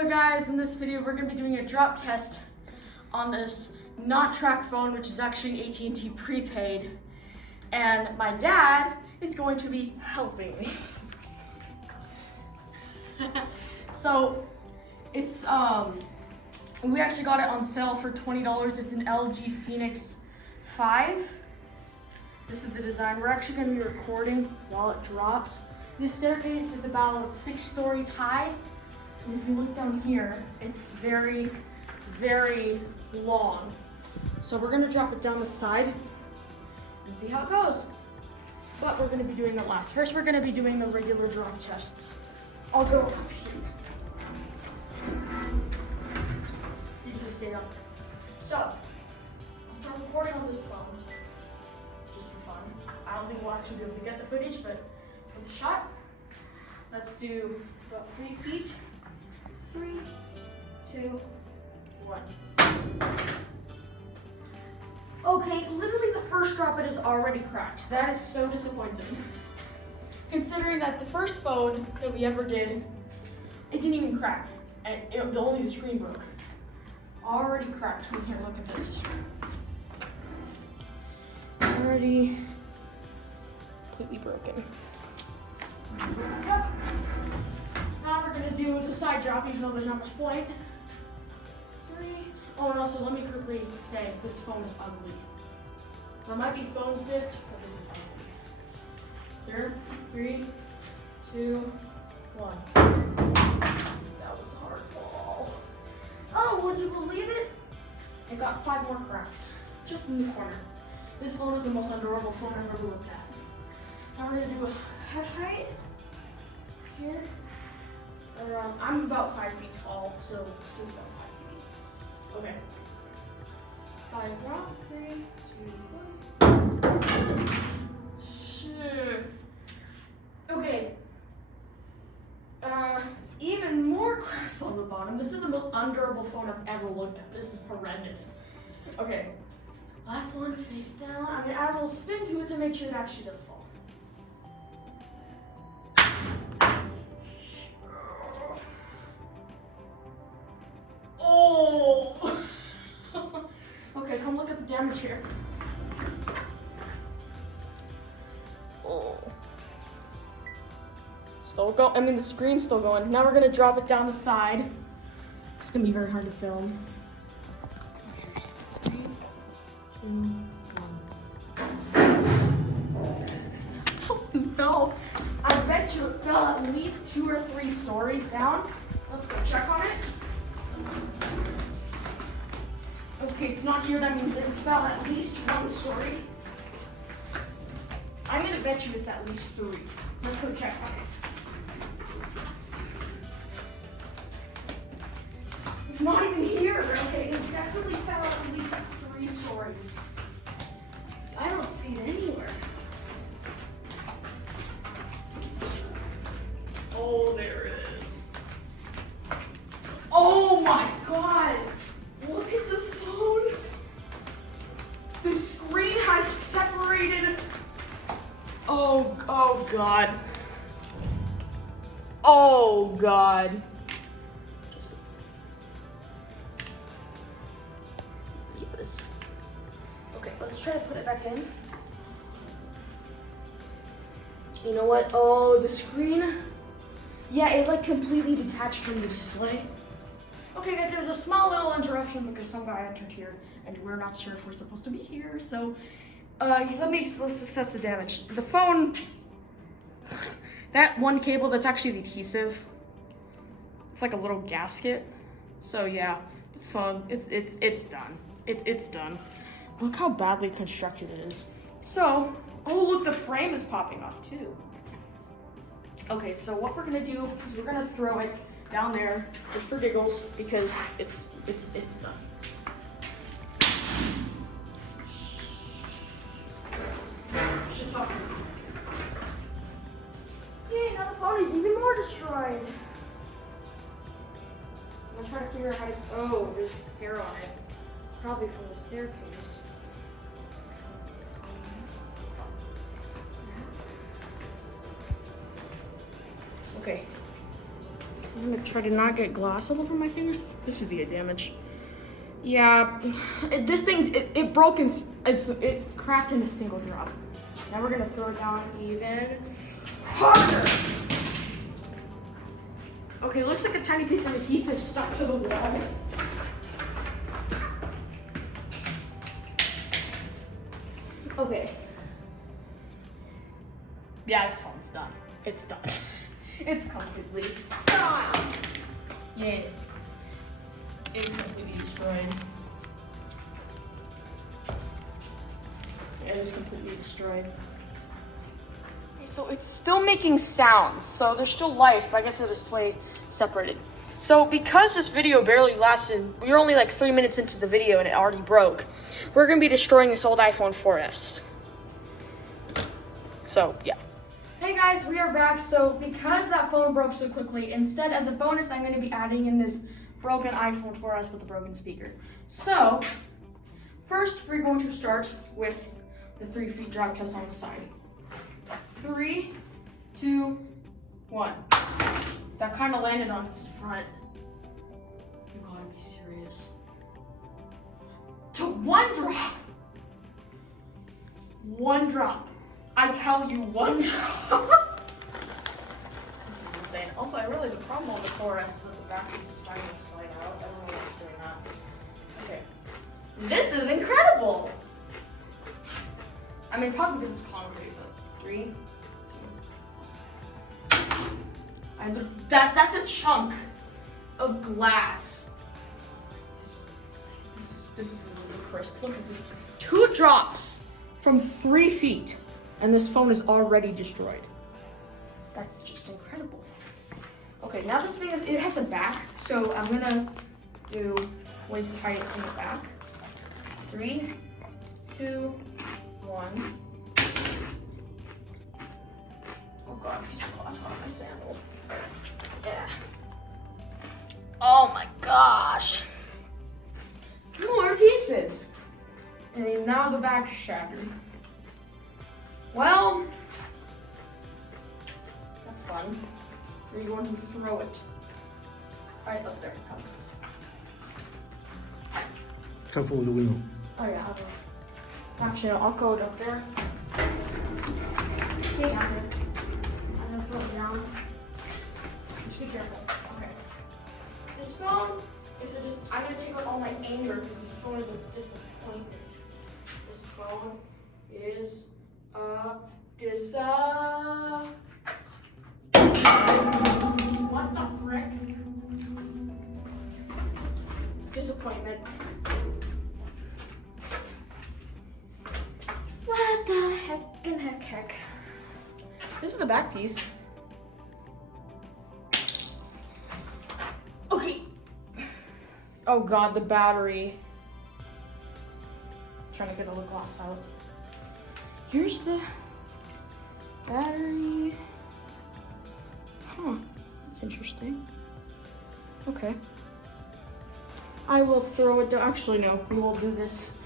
Hello guys, in this video we're going to be doing a drop test on this not tracked phone, which is actually AT&T prepaid, and my dad is going to be helping me. So it's we actually got it on sale for $20. It's an LG Phoenix 5. This is the design. We're actually going to be recording while it drops. This staircase is about 6 stories high. And if you look down here, it's very, very long. So we're gonna drop it down the side and see how it goes. But we're gonna be doing it last. First, we're gonna be doing the regular drop tests. I'll go up here. You can just stay up. So, I'll start recording on this phone, just for fun. I don't think we'll actually be able to get the footage, but for the shot, let's do about 3 feet. 3, 2, 1. Okay, literally the first drop it is already cracked. That is so disappointing. Considering that the first phone that we ever did, it didn't even crack. And only the screen broke. Already cracked. Here, look at this. Already completely broken. Yep. Now we're gonna do the side drop, even though there's not much point. 3. Oh, and also let me quickly say, this phone is ugly. There might be phone assist, but this is ugly. Here, 3, 2, 1. That was a hard fall. Oh, would you believe it? It got 5 more cracks, just in the corner. This phone is the most undurable phone I've ever looked at. Now we're gonna do a head height here. I'm about 5 feet tall, so about 5 feet. Okay. Side drop, 3, 2, 1. Shit. Okay. Even more cracks on the bottom. This is the most undurable phone I've ever looked at. This is horrendous. Okay. Last one, face down. I'm gonna add a little spin to it to make sure it actually does fall. Oh! Okay, come look at the damage here. Oh. Still go. I mean, the screen's still going. Now we're gonna drop it down the side. It's gonna be very hard to film. Okay. 3, 2, 1. Oh no! I bet you it fell at least 2 or 3 stories down. Let's go check on it. Okay, it's not here. That means it fell at least 1 story. I'm gonna bet you it's at least 3. Let's go check on it. It's not even here. Okay, it definitely fell at least 3 stories. I don't see it anywhere. Oh, there it is. Oh my God. Look at the phone. The screen has separated. Oh God. Oh God. Yes. Okay, let's try to put it back in. You know what? Oh, the screen. Yeah, it like completely detached from the display. Okay guys, there's a small little interruption because some guy entered here and we're not sure if we're supposed to be here, so let's assess the damage. The phone, that one cable, that's actually the adhesive. It's like a little gasket. So yeah, it's fun. It's done. It's done. Look how badly constructed it is. So, oh look, the frame is popping off too. Okay, so what we're gonna do is we're gonna throw it down there just for giggles because it's done. Should talk. Okay, now the phone is even more destroyed. I'm gonna try to figure out how to. Oh, there's hair on it. Probably from the staircase. Okay. I'm gonna try to not get glass all over my fingers. This would be a damage. Yeah, this thing, it broke and it cracked in a single drop. Now we're gonna throw it down even harder. Okay, looks like a tiny piece of adhesive stuck to the wall. Okay. Yeah, this phone's done. It's done. It's completely done. Yeah. It's completely destroyed. It is completely destroyed. Okay, so it's still making sounds. So there's still life, but I guess the display separated. So because this video barely lasted, we were only like 3 minutes into the video and it already broke. We're gonna be destroying this old iPhone 4S. So yeah. Hey guys, we are back. So because that phone broke so quickly, instead as a bonus, I'm gonna be adding in this broken iPhone 4S with a broken speaker. So first we're going to start with the 3 feet drop test on the side. 3, 2, 1. That kind of landed on its front. You gotta be serious. To 1 drop. 1 drop. I tell you, 1 drop. This is insane. Also, I realized the problem with the 4S is that the back piece is starting to slide out. I don't know what's doing that. Okay. This is incredible. I mean, probably because it's concrete, but 3, 2. That's a chunk of glass. This is ludicrous. Look at this. 2 drops from 3 feet, and this phone is already destroyed. That's just incredible. Okay, now this thing it has a back, so I'm gonna do ways to tie it from the back. 3, 2, 1. Oh god, piece of glass on my sandal. Yeah. Oh my gosh. More pieces. And now the back is shattered. Well, that's fun. We're going to throw it right up there. Come. Careful with the window. Oh yeah, I'll go. Actually, I'll go up there. Stay down there. I'm gonna throw it down. Just be careful. Okay. This phone is I'm gonna take out all my anger because this phone is a disappointment. This phone is what the frick? Disappointment. What the heck? This is the back piece. Okay. Oh god, the battery. Trying to get all the glass out. Here's the battery. Huh, that's interesting. Okay. I will throw it down. Actually, no, we will do this.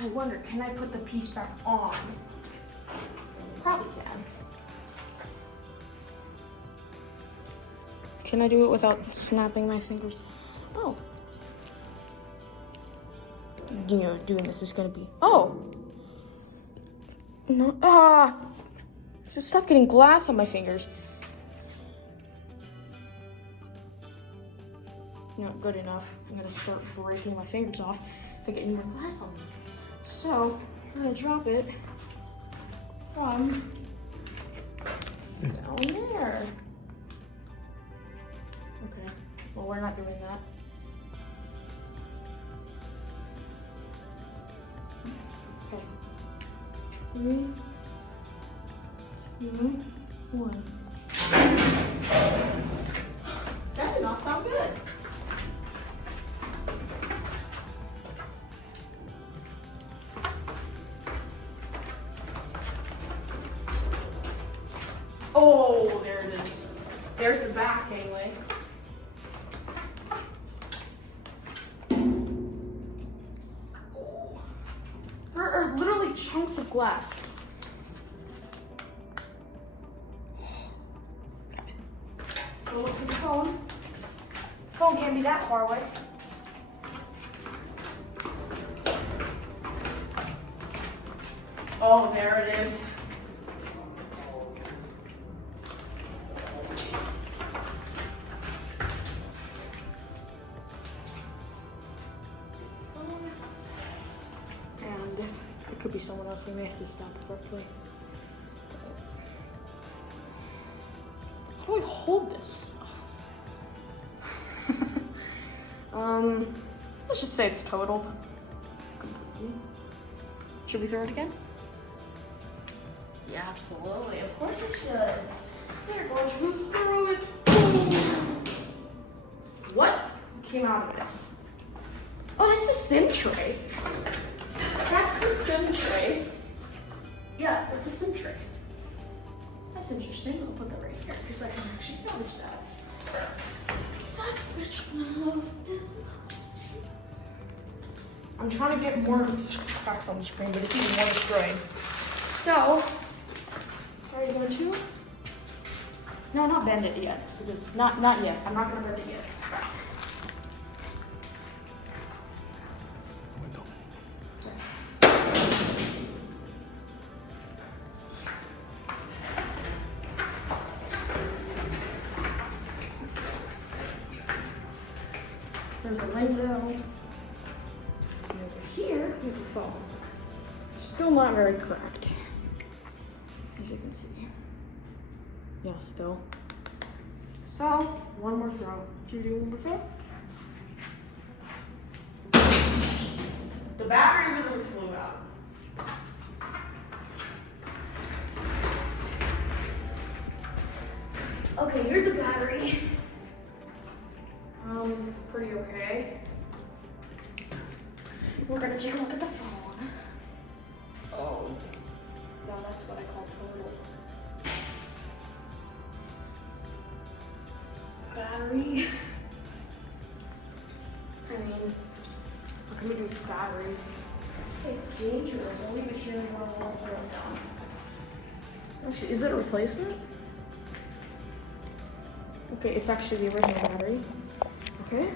I wonder, can I put the piece back on? Probably can. Can I do it without snapping my fingers? Oh. You know, doing this is gonna be. Oh! No, just stop getting glass on my fingers. Not good enough. I'm gonna start breaking my fingers off if I get any more glass on me. So, I'm gonna drop it from down there. Okay, well, we're not doing that. Okay. 3, 2, 1. That did not sound good. Oh, there it is. There's the back anyway. Oh. There are literally chunks of glass. go look for the phone. Phone can't be that far away. Oh, there it is. And it could be someone else. We may have to stop abruptly. How do I hold this? Let's just say it's totaled. Completely. Should we throw it again? Yeah, absolutely. Of course we should. There goes, we threw it. What came out of it? Oh, that's the SIM tray. That's the SIM tray. Yeah, it's a SIM tray. That's interesting. I'll put that right here because I can actually salvage that. Salvage of this. I'm trying to get more cracks on the screen, but it's even more destroyed. So, are you going to? No, not bend it yet, because not yet. I'm not gonna bend it yet. Window. There's a window. And over here, we have a phone. Still not very cracked, as you can see. Yeah, still. So, one more throw. Do you do one more throw? The battery literally flew out. Okay, here's the battery. Pretty okay. We're gonna take a look at the phone. Oh. Now that's what I call total. Battery. I mean, what can we do with battery? It's dangerous. I'll leave it here and I'll throw it down. Actually, is it a replacement? Okay, it's actually the original battery. Okay.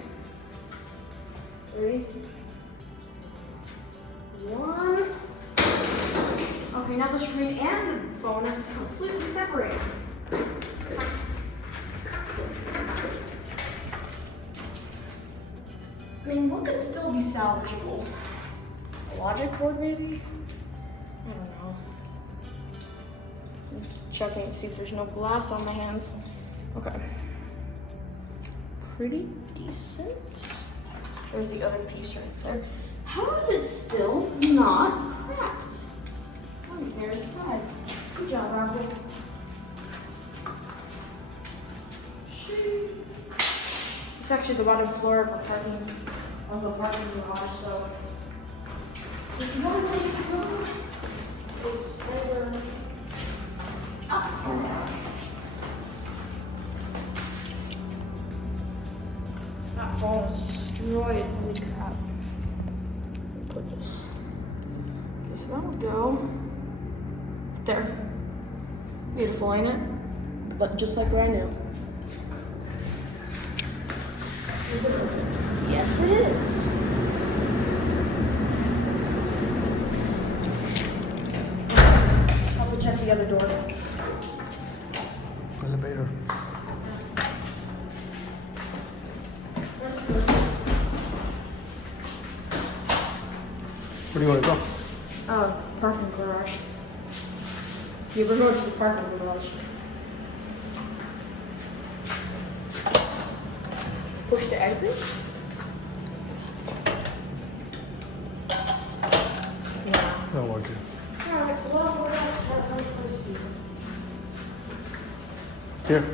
3, 1. Okay, now the screen and the phone is completely separated. I mean, what could still be salvageable? A logic board, maybe? I don't know. I'm checking to see if there's no glass on my hands. Okay. Pretty decent. There's the other piece right there. How is it still not cracked? I'm very surprised. Good job, Apple. It's actually the bottom floor of the parking garage, so if you want a place to go, it's either up or down. That phone is destroyed. Holy crap. Let me put this. Okay, so that'll go there. Beautiful, ain't it? But just like brand new. Is it perfect? Yes, it is. I'll have to check the other door. Elevator. Where do you want to go? Parking garage. You we're going to the parking garage. Push to exit? Yeah. Not working. Alright, well, we're gonna have some place to do. Here.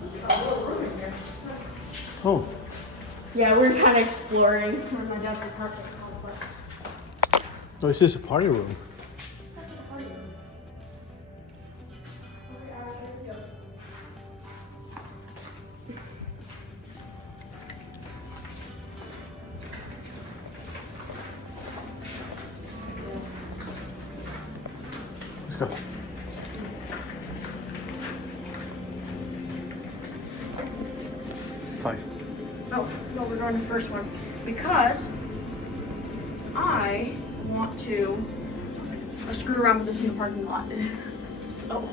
There's a little room in here. Oh. Yeah, we're kind of exploring my dad's apartment complex. No, it's just a party room. That's a party room. Okay, here we go. Let's go. 5. Oh, no, we're going to the first one. Because I want to screw around with this in the parking lot. So.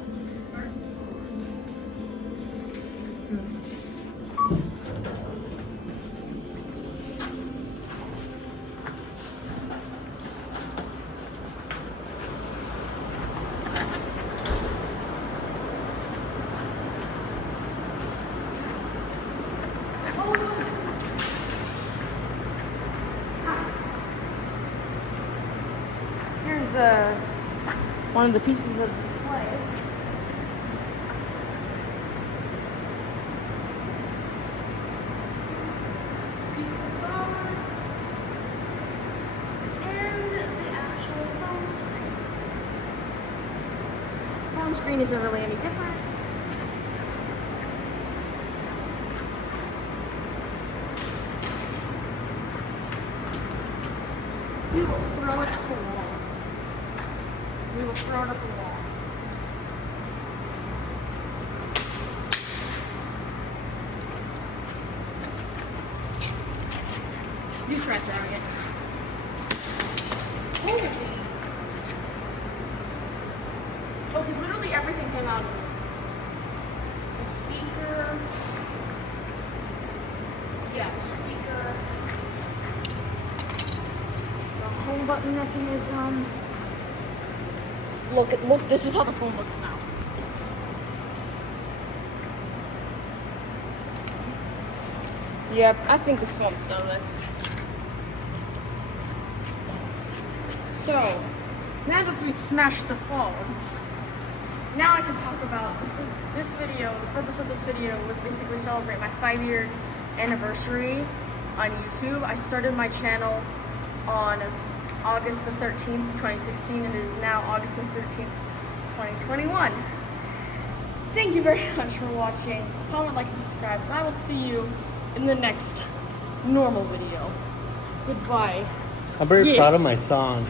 Here's one of the pieces of the display. Piece of the phone and the actual phone screen. Phone screen isn't really any different. We will throw it at the wall. We will throw it at the wall. You try throwing it. Holy. Okay, literally everything came out of it. The speaker. Yeah, the speaker. Home button mechanism. Look, this is how the phone looks now. Yep, I think this phone's done with. So, now that we've smashed the phone, now I can talk about this video. The purpose of this video was basically celebrate my 5-year anniversary on YouTube. I started my channel on August the 13th, 2016, and it is now August the 13th, 2021. Thank you very much for watching. Comment, like, and subscribe, and I will see you in the next normal video. Goodbye. I'm very proud of my song.